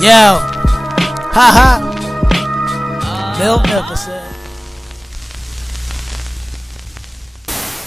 Yo, haha. Bill Nicholson.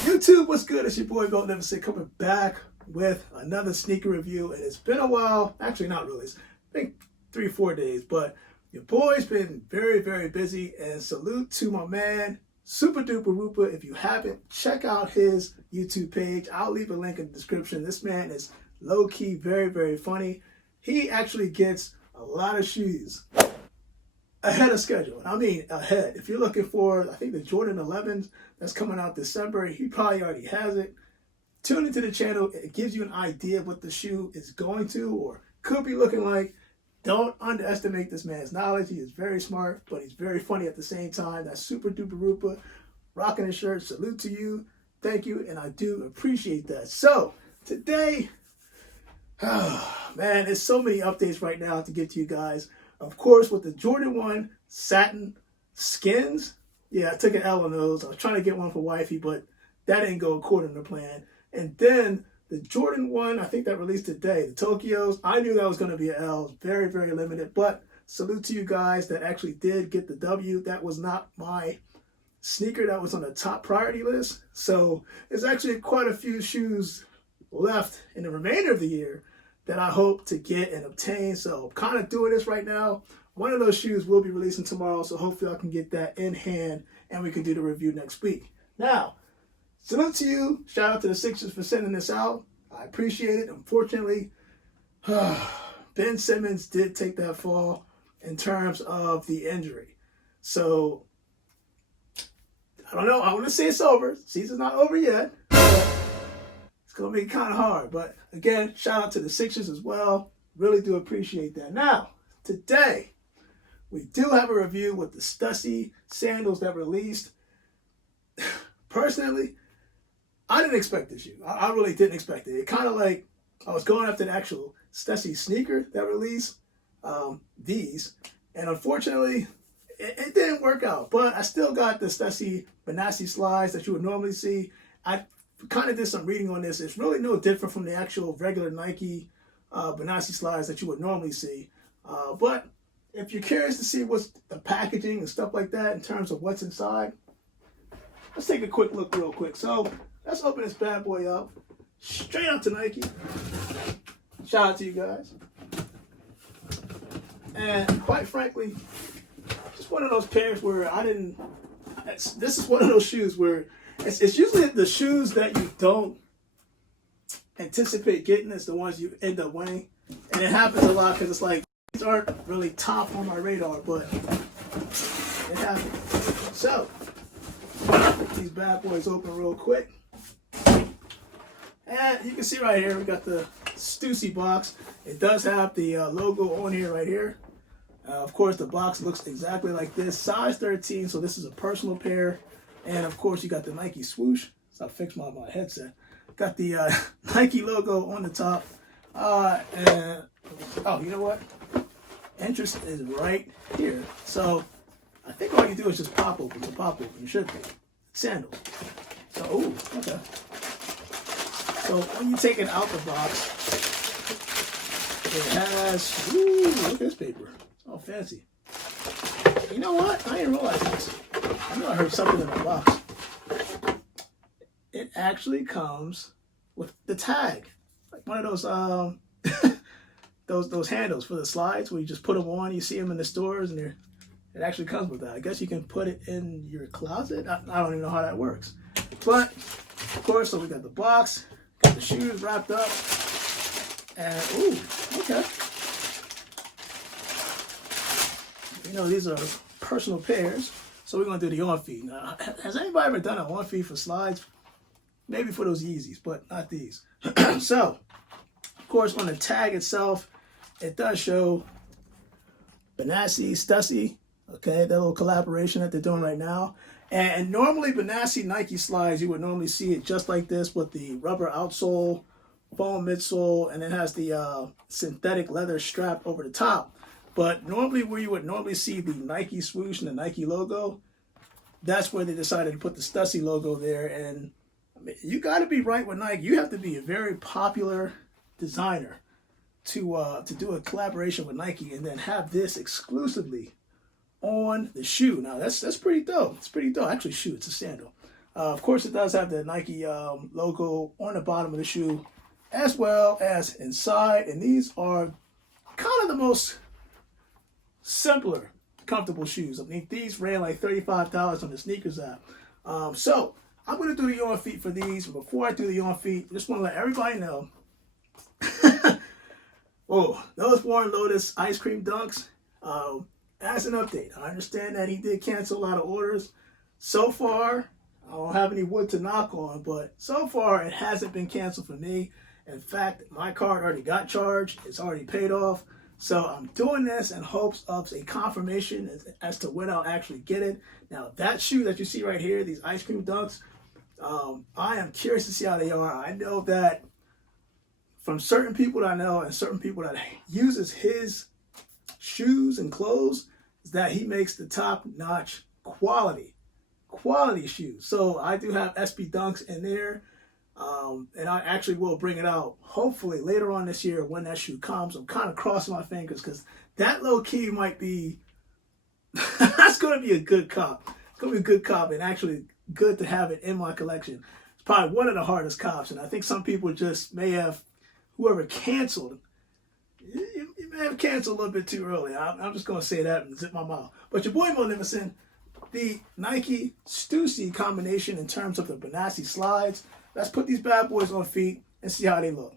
YouTube, what's good? It's your boy Bill Nicholson coming back with another sneaker review. And it's been a while. Actually, not really. It's been 3-4 days, but your boy's been very busy. And salute to my man, Super Duper Rooper. If you haven't, check out his YouTube page. I'll leave a link in the description. This man is low-key very funny. He actually gets a lot of shoes ahead of schedule. I mean ahead. If you're looking for, I think the Jordan 11s that's coming out December, he probably already has it. Tune into the channel. It gives you an idea of what the shoe is going to or could be looking like. Don't underestimate this man's knowledge. He is very smart, but he's very funny at the same time. That's Super Duper Rooper, rocking his shirt. Salute to you. Thank you, and I do appreciate that. So, today, man, there's so many updates right now to get to you guys. Of course, with the Jordan 1 satin skins, yeah, I took an L on those. I was trying to get one for wifey, but that didn't go according to plan. And then the Jordan 1, I think that released today, the Tokyos, I knew that was going to be an L. It was very limited, but salute to you guys that actually did get the W. That was not my sneaker that was on the top priority list. So there's actually quite a few shoes left in the remainder of the year that I hope to get and obtain. So I'm kind of doing this right now. One of those shoes will be releasing tomorrow, so hopefully I can get that in hand and we can do the review next week. Now, salute to you. Shout out to the Sixers for sending this out. I appreciate it. Unfortunately, Ben Simmons did take that fall in terms of the injury. So, I don't know. I want to say it's over. Season's not over yet. But it's going to be kind of hard. But again, shout out to the Sixers as well. Really do appreciate that. Now, today, we do have a review with the Stüssy sandals that released. Personally, I didn't expect this shoe. I really didn't expect it. It kind of like, I was going after the actual Stüssy sneaker that released these. And unfortunately, it didn't work out. But I still got the Stüssy Benassi slides that you would normally see. I kind of did some reading on this. It's really no different from the actual regular Nike Benassi slides that you would normally see. But if you're curious to see what's the packaging and stuff like that in terms of what's inside, let's take a quick look real quick. So let's open this bad boy up. Straight out to Nike. Shout out to you guys. And quite frankly, just one of those pairs where this is one of those shoes where it's usually the shoes that you don't anticipate getting is the ones you end up winning. And it happens a lot because it's like, these aren't really top on my radar, but it happens. So, put these bad boys open real quick. And you can see right here, we got the Stüssy box. It does have the logo on here right here. Of course, the box looks exactly like this. Size 13, so this is a personal pair. And of course, you got the Nike swoosh. So I fixed my headset. Got the Nike logo on the top. And oh, you know what? Interest is right here. So I think all you do is just pop open. So pop open. You should be. Sandals. So, ooh, okay. So when you take it out the box, it has, ooh, look at this paper. It's all fancy. You know what? I didn't realize this. I know I heard something in the box. It actually comes with the tag. Like one of those those handles for the slides where you just put them on, you see them in the stores, and it actually comes with that. I guess you can put it in your closet. I don't even know how that works. But, of course, so we got the box, got the shoes wrapped up, and, ooh, okay. You know, these are personal pairs, so we're going to do the on-feet. Now, has anybody ever done an on-feet for slides? Maybe for those Yeezys, but not these. So, of course, on the tag itself, it does show Benassi, Stüssy, okay, that little collaboration that they're doing right now. And normally Benassi Nike slides, you would normally see it just like this with the rubber outsole, foam midsole, and it has the synthetic leather strap over the top. But normally where you would normally see the Nike swoosh and the Nike logo, that's where they decided to put the Stüssy logo there. And I mean, you got to be right with Nike. You have to be a very popular designer to do a collaboration with Nike and then have this exclusively on the shoe. Now that's pretty dope. It's pretty dope. Actually, shoe. It's a sandal. Of course, it does have the Nike logo on the bottom of the shoe, as well as inside. And these are kind of the most simpler, comfortable shoes. I mean, these ran like $35 on the sneakers app. So I'm going to do the on feet for these. Before I do the on feet, I just want to let everybody know. Oh, those Warren Lotus ice cream dunks. As an update, I understand that he did cancel a lot of orders. So far, I don't have any wood to knock on, but so far it hasn't been canceled for me. In fact, my card already got charged. It's already paid off. So I'm doing this in hopes of a confirmation as to when I'll actually get it. Now, that shoe that you see right here, these ice cream dunks, I am curious to see how they are. I know that from certain people that I know and certain people that uses his shoes and clothes, is that he makes the top-notch quality shoes. So I do have SB Dunks in there. And I actually will bring it out hopefully later on this year when that shoe comes. I'm kind of crossing my fingers because that low key might be, that's going to be a good cop. It's going to be a good cop and actually good to have it in my collection. It's probably one of the hardest cops. And I think some people just may have, whoever canceled, you may have canceled a little bit too early. I'm just going to say that and zip my mouth. But your boy Mo Nicholson, the Nike Stüssy combination in terms of the Benassi slides. Let's put these bad boys on feet and see how they look.